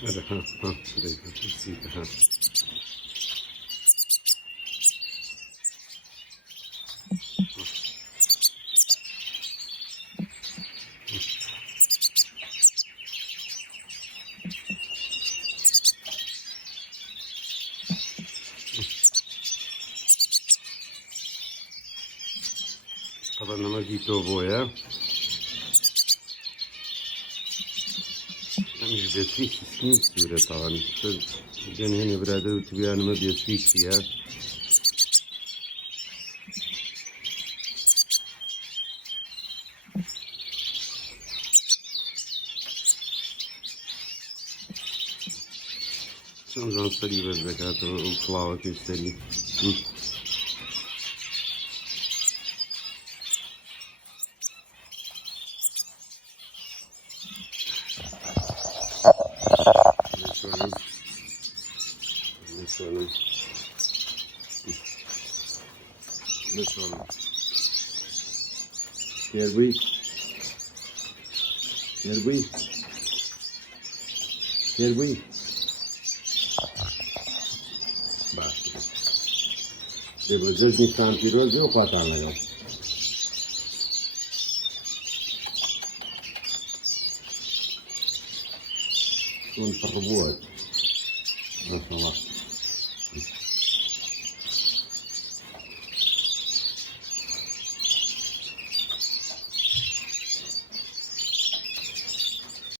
Hadi burayı kapatayım. Kapanama dito boya. مش بيسويك سنين كبيرة طبعا جاني هنا برادر وتبي أنا ما بيسويك فيها شلون صليب الزكاة وطلعوا كيف صليب This one. Here we. Basta. Devo giorni tanti rosi o qua tanto. Un perbuat. Masalah.